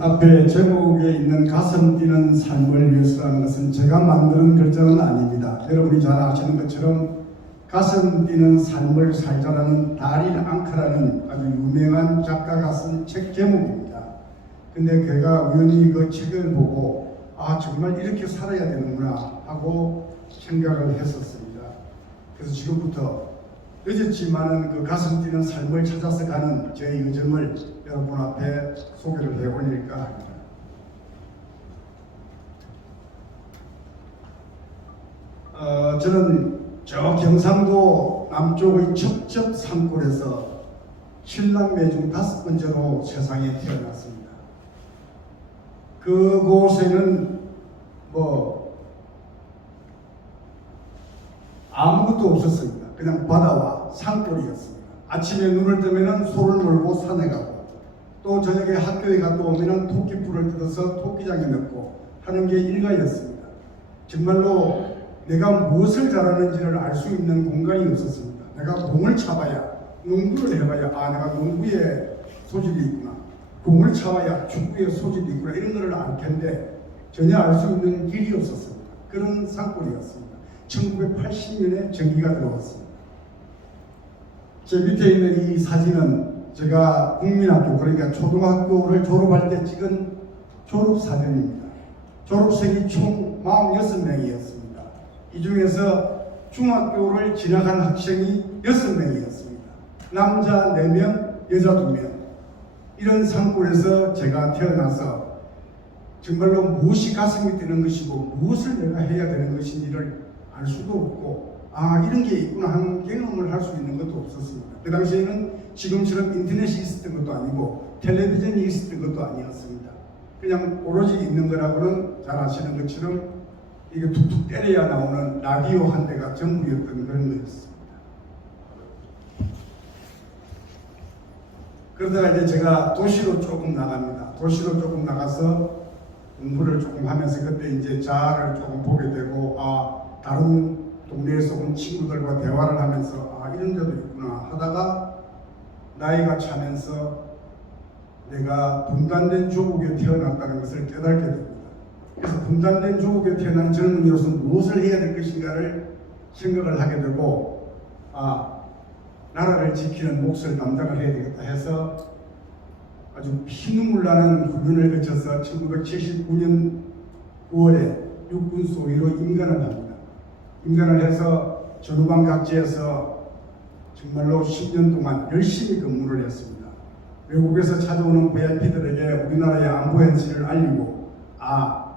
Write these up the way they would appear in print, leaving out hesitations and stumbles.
앞에 제목에 있는 가슴 뛰는 삶을 위해서라는 것은 제가 만드는 글자는 아닙니다. 여러분이 잘 아시는 것처럼 가슴 뛰는 삶을 살자라는 다린 앙카라는 아주 유명한 작가가 쓴 책 제목입니다. 근데 제가 우연히 그 책을 보고 정말 이렇게 살아야 되는구나 하고 생각을 했었습니다. 그래서 지금부터 늦었지만은 그 가슴 뛰는 삶을 찾아서 가는 제 여정을 여러분 앞에 소개를 해 올릴까 합니다. 저는 저 경상도 남쪽의 첩첩 산골에서 7남매 중 5번째로 세상에 태어났습니다. 그곳에는 아무것도 없었습니다. 그냥 바다와 산골이었습니다. 아침에 눈을 뜨면 소를 몰고 산에 가고 또 저녁에 학교에 갔다 오면 토끼풀을 뜯어서 토끼장에 넣고 하는 게 일과였습니다. 정말로 내가 무엇을 잘하는지를 알 수 있는 공간이 없었습니다. 내가 공을 차봐야, 농구를 해봐야 내가 농구에 소질이 있구나, 공을 차봐야 축구에 소질이 있구나, 이런 거를 알 텐데 전혀 알 수 있는 길이 없었습니다. 그런 산골이었습니다. 1980년에 전기가 들어왔습니다. 제 밑에 있는 이 사진은 제가 국민학교, 그러니까 초등학교를 졸업할 때 찍은 졸업사진입니다. 졸업생이 총 46명이었습니다. 이 중에서 중학교를 지나간 학생이 6명이었습니다. 남자 4명, 여자 2명. 이런 산골에서 제가 태어나서 정말로 무엇이 가슴이 뛰는 것이고 무엇을 내가 해야 되는 것인지를 알 수도 없고 이런 게 있구나 하는 경험을 할 수 있는 것도 없었습니다. 그 당시에는 지금처럼 인터넷이 있었던 것도 아니고 텔레비전이 있었던 것도 아니었습니다. 그냥 오로지 있는 거라고는 잘 아시는 것처럼 이게 툭툭 때려야 나오는 라디오 한 대가 전부였던 그런 거였습니다. 그러다가 이제 제가 도시로 조금 나갑니다. 도시로 조금 나가서 공부를 조금 하면서 그때 이제 자아를 조금 보게 되고 다른 동네에서 온 친구들과 대화를 하면서 이런 데도 있구나 하다가 나이가 차면서 내가 분단된 조국에 태어났다는 것을 깨닫게 됩니다. 그래서 분단된 조국에 태어난 젊은이로서 무엇을 해야 될 것인가를 생각을 하게 되고 나라를 지키는 몫을 담당을 해야 되겠다 해서 아주 피눈물 나는 훈련을 거쳐서 1979년 9월에 육군 소위로 임관을 합니다. 임관을 해서 전후방 각지에서 정말로 10년 동안 열심히 근무를 했습니다. 외국에서 찾아오는 VIP들에게 우리나라의 안보 현실을 알리고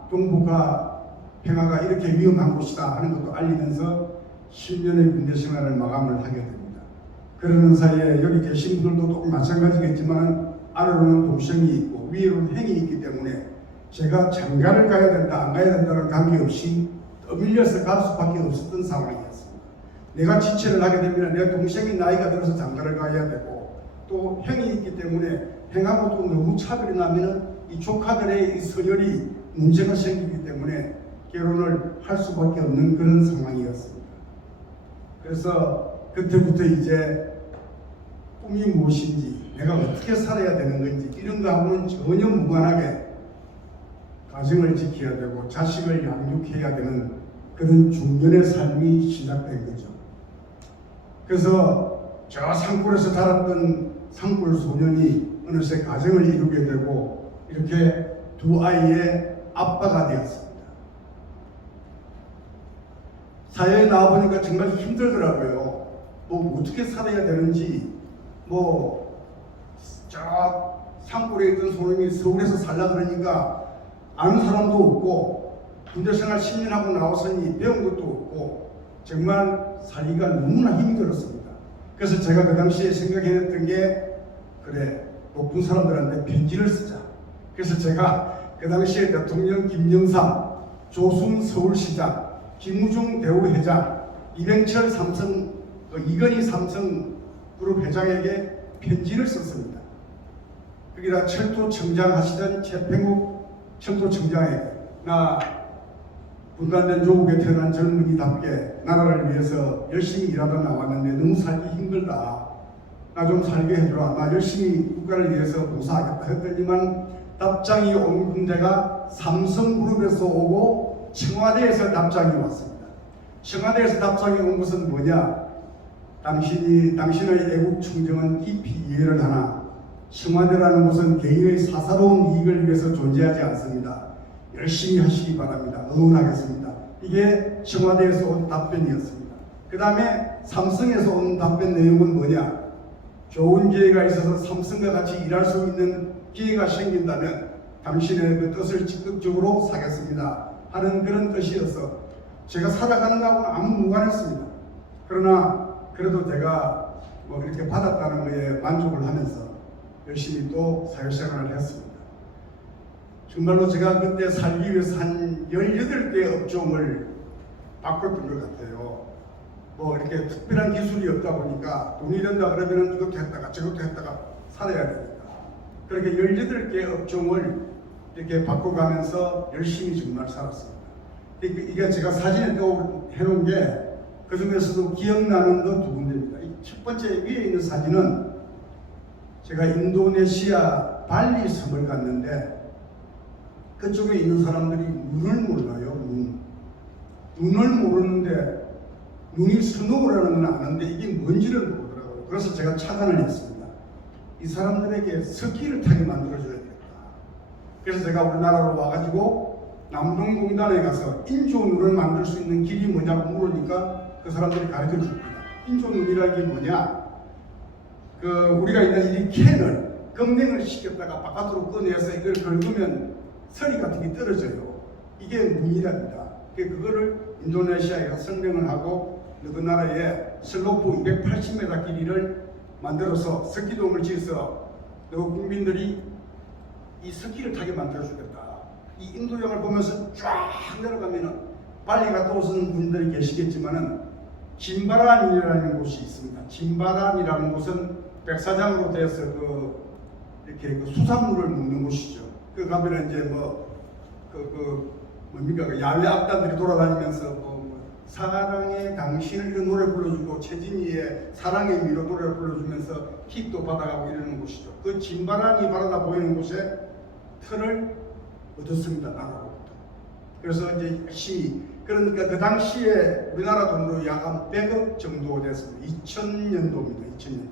동북아 평화가 이렇게 위험한 곳이다 하는 것도 알리면서 10년의 군대 생활을 마감을 하게 됩니다. 그러는 사이에 여기 계신 분들도 또 마찬가지겠지만 아래로는 동생이 있고 위에로는 행이 있기 때문에 제가 장가를 가야 된다 안 가야 된다는 관계없이 떠밀려서 갈 수밖에 없었던 상황이었습니다. 내가 지체를 하게 되면 내 동생이 나이가 들어서 장가를 가야 되고 또 형이 있기 때문에 형하고 또 너무 차별이 나면 이 조카들의 이 서열이 문제가 생기기 때문에 결혼을 할 수밖에 없는 그런 상황이었습니다. 그래서 그때부터 이제 꿈이 무엇인지, 내가 어떻게 살아야 되는 건지 이런 거하고는 전혀 무관하게 가정을 지켜야 되고 자식을 양육해야 되는 그런 중년의 삶이 시작된 거죠. 그래서 저 산골에서 자랐던 산골 소년이 어느새 가정을 이루게 되고 이렇게 2아이의 아빠가 되었습니다. 사회에 나와보니까 정말 힘들더라고요. 어떻게 살아야 되는지 저 산골에 있던 소년이 서울에서 살라 그러니까 아는 사람도 없고 군대 생활 10년 하고 나왔으니 배운 것도 없고 정말 살기가 너무나 힘들었습니다. 그래서 제가 그 당시에 생각해냈던 게 높은 사람들한테 편지를 쓰자. 그래서 제가 그 당시에 대통령 김영삼, 조순 서울시장, 김우중 대우회장, 이병철 이건희 삼성그룹 회장에게 편지를 썼습니다. 거기다 철도청장 하시던 최평욱 철도청장에게 나 분단된 조국에 태어난 젊은이답게 나라를 위해서 열심히 일하다 나왔는데 너무 살기 힘들다. 나 좀 살게 해주라. 나 열심히 국가를 위해서 봉사하겠다 했더니만 답장이 온 군데가 삼성그룹에서 오고 청와대에서 답장이 왔습니다. 청와대에서 답장이 온 것은 뭐냐? 당신의 애국 충정은 깊이 이해를 하나 청와대라는 곳은 개인의 사사로운 이익을 위해서 존재하지 않습니다. 열심히 하시기 바랍니다. 응원하겠습니다. 이게 청와대에서 온 답변이었습니다. 그 다음에 삼성에서 온 답변 내용은 뭐냐? 좋은 기회가 있어서 삼성과 같이 일할 수 있는 기회가 생긴다면 당신의 그 뜻을 적극적으로 사겠습니다 하는 그런 뜻이어서 제가 살아가는 거하고는 아무 무관했습니다. 그러나 그래도 제가 뭐 이렇게 받았다는 거에 만족을 하면서 열심히 또 사회생활을 했습니다. 정말로 제가 그때 살기 위해서 한 18개의 업종을 바꿨던 것 같아요. 뭐 이렇게 특별한 기술이 없다 보니까 돈이 된다 그러면 이것도 했다가 저것도 했다가 살아야 되니까 그렇게 18개의 업종을 이렇게 바꿔가면서 열심히 정말 살았습니다. 이게 제가 사진에 또 해놓은 게 그 중에서도 기억나는 거 2군데입니다. 첫 번째 위에 있는 사진은 제가 인도네시아 발리 섬을 갔는데 그쪽에 있는 사람들이 눈을 몰라요. 눈을 모르는데 눈이 스노우라는 건 아는데 이게 뭔지를 모르더라고요. 그래서 제가 차단을 했습니다. 이 사람들에게 스키를 타게 만들어줘야 되겠다. 그래서 제가 우리나라로 와가지고 남동공단에 가서 인조눈을 만들 수 있는 길이 뭐냐고 물으니까 그 사람들이 가르쳐 줍니다. 인조눈이라는 게 뭐냐? 우리가 있는 이 캔을 검냉을 시켰다가 바깥으로 꺼내서 이걸 긁으면 서리 같은 게 떨어져요. 이게 눈이랍니다. 그거를 인도네시아에서 설명을 하고 그 나라에 슬로프 280m 길이를 만들어서 스키돔을 지어서 국민들이 이 스키를 타게 만들어주겠다. 이 인도양을 보면서 쫙 내려가면은 빨리 갔다 오시는 분들이 계시겠지만은 진바란이라는 곳이 있습니다. 진바란이라는 곳은 백사장으로 되어서 이렇게 수산물을 먹는 곳이죠. 그 가면은 이제 뭡니까 야외 악단들이 돌아다니면서 사랑의 당신을 이런 노래 불러주고 최진희의 사랑의 미로 노래를 불러주면서 킥도 받아가고 이러는 곳이죠. 그 진바람이 바라다 보이는 곳에 틀을 얻었습니다. 나라로부터. 그래서 이제 열심히 그러니까 그 당시에 우리나라 돈으로 약 한 100억 정도 됐습니다. 2000년도입니다. 2000년도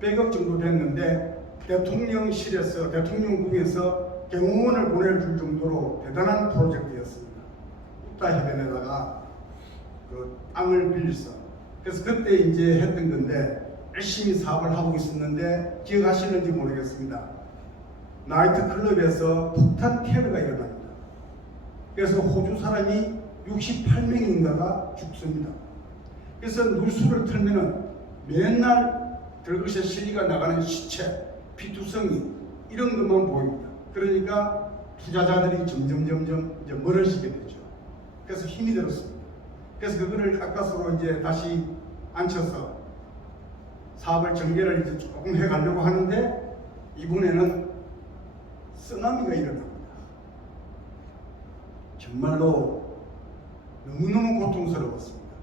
100억 정도 됐는데 대통령실에서 대통령궁에서 경호원을 보내줄 정도로 대단한 프로젝트였습니다. 우타 해변에다가 그 땅을 빌려서 그래서 그때 이제 했던 건데 열심히 사업을 하고 있었는데 기억하시는지 모르겠습니다. 나이트 클럽에서 폭탄 테러가 일어납니다. 그래서 호주 사람이 68명인가가 죽습니다. 그래서 뉴스를 틀면은 맨날 들것에 실리가 나가는 시체, 피투성이 이런 것만 보입니다. 그러니까 투자자들이 점점 이제 멀어지게 되죠. 그래서 힘이 들었습니다. 그래서 그거를 가까스로 이제 다시 앉혀서 사업을 전개를 이제 조금 해가려고 하는데 이번에는 쓰나미가 일어납니다. 정말로 너무너무 고통스러웠습니다.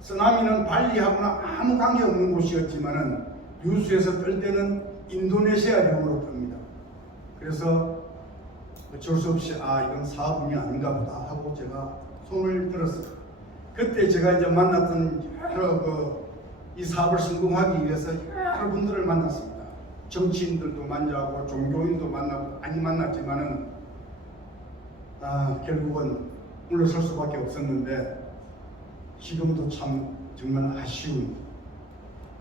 쓰나미는 발리하고는 아무 관계없는 곳이었지만은 뉴스에서 뜰 때는 인도네시아령으로 뜹니다. 그래서 어쩔 수 없이 이건 사업운이 아닌가 보다 하고 제가 손을 들었어요. 그때 제가 이제 만났던 여러 이 사업을 성공하기 위해서 여러 분들을 만났습니다. 정치인들도 만나고 종교인도 만나고 많이 만났지만은 결국은 물러설 수밖에 없었는데 지금도 참 정말 아쉬운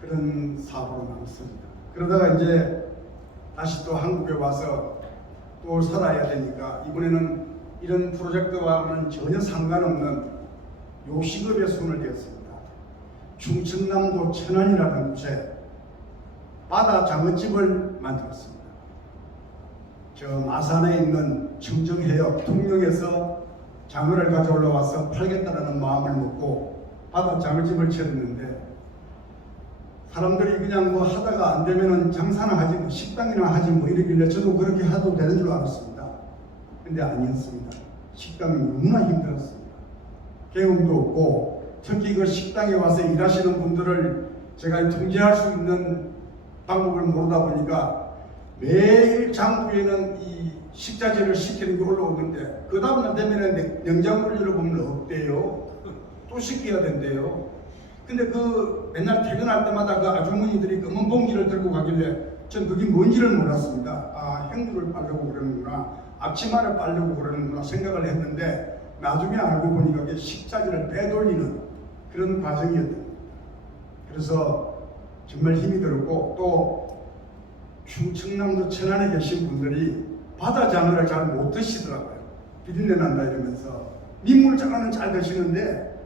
그런 사업으로 남습니다. 그러다가 이제 다시 또 한국에 와서 또 살아야 되니까 이번에는 이런 프로젝트와는 전혀 상관없는 요식업에 손을 대었습니다. 충청남도 천안이라는 곳에 바다 장어집을 만들었습니다. 저 마산에 있는 청정해역 통영에서 장어를 가져 올라와서 팔겠다라는 마음을 먹고 바다 장어집을 차렸는데 사람들이 그냥 하다가 안 되면은 장사나 하지 식당이나 하지 이러길래 저도 그렇게 해도 되는 줄 알았습니다. 근데 아니었습니다. 식당이 너무나 힘들었습니다. 경험도 없고 특히 그 식당에 와서 일하시는 분들을 제가 통제할 수 있는 방법을 모르다 보니까 매일 장부에는 이 식자재를 시키는 게 올라오는데 그 다음날 되면은 냉장고를 열어보면 없대요. 또 시켜야 된대요. 근데 그 맨날 퇴근할 때마다 그 아주머니들이 검은 봉지를 들고 가길래 전 그게 뭔지를 몰랐습니다. 아, 행주를 빨려고 그러는구나, 앞치마를 빨려고 그러는구나 생각을 했는데 나중에 알고 보니까 그게 식자재를 빼돌리는 그런 과정이었던 겁니다. 그래서 정말 힘이 들었고, 또 충청남도 천안에 계신 분들이 바다장어를 잘 못 드시더라고요. 비린내 난다 이러면서. 민물장어는 잘 드시는데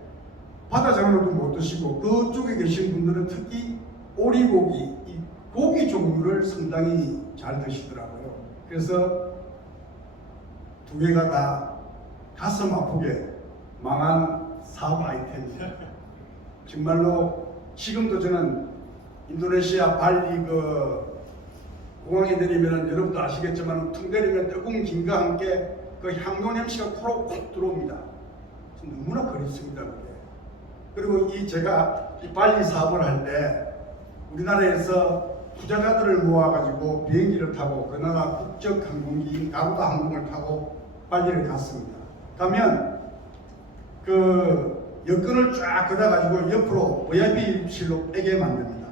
바다장어도 못 드시고, 그쪽에 계신 분들은 특히 오리고기, 이 고기 종류를 상당히 잘 드시더라고요. 그래서 두 개가 다 가슴 아프게 망한 사업 아이템입니다. 정말로 지금도 저는 인도네시아 발리 그 공항에 내리면 여러분도 아시겠지만 퉁 내리면 뜨거운 김과 함께 그 향료 냄새가 코로 콕 들어옵니다. 너무나 그립습니다. 그게. 그리고 제가 이 발리 사업을 할 때 우리나라에서 투자자들을 모아가지고 비행기를 타고 그 나라 국적 항공기인 가루다 항공을 타고 발리를 갔습니다. 가면 그 여권을 쫙 걷어가지고 옆으로 VIP실로 빼게 만듭니다.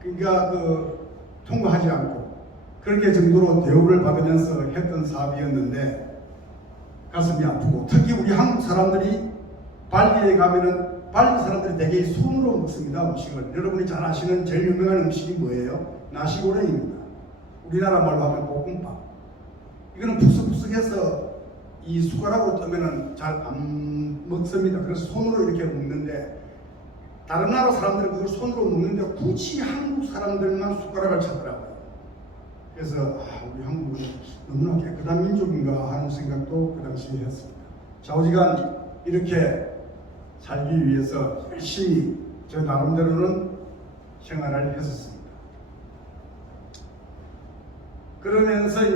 그러니까 그 통과하지 않고 그렇게 정도로 대우를 받으면서 했던 사업이었는데 가슴이 아프고, 특히 우리 한국 사람들이 발리에 가면은 발리 사람들이 대개 손으로 먹습니다. 음식을. 여러분이 잘 아시는 제일 유명한 음식이 뭐예요? 나시고랭입니다. 우리나라 말로 하면 볶음밥. 이거는 푸석푸석해서 이 숟가락으로 뜨면은 잘 안 먹습니다. 그래서 손으로 이렇게 먹는데, 다른 나라 사람들은 그걸 손으로 먹는데 굳이 한국 사람들만 숟가락을 찾더라고요. 그래서 우리 한국은 너무나 깨끗한 민족인가 하는 생각도 그 당시에 했습니다. 좌우지간 이렇게 살기 위해서 열심히 저 나름대로는 생활을 했었습니다. 그러면서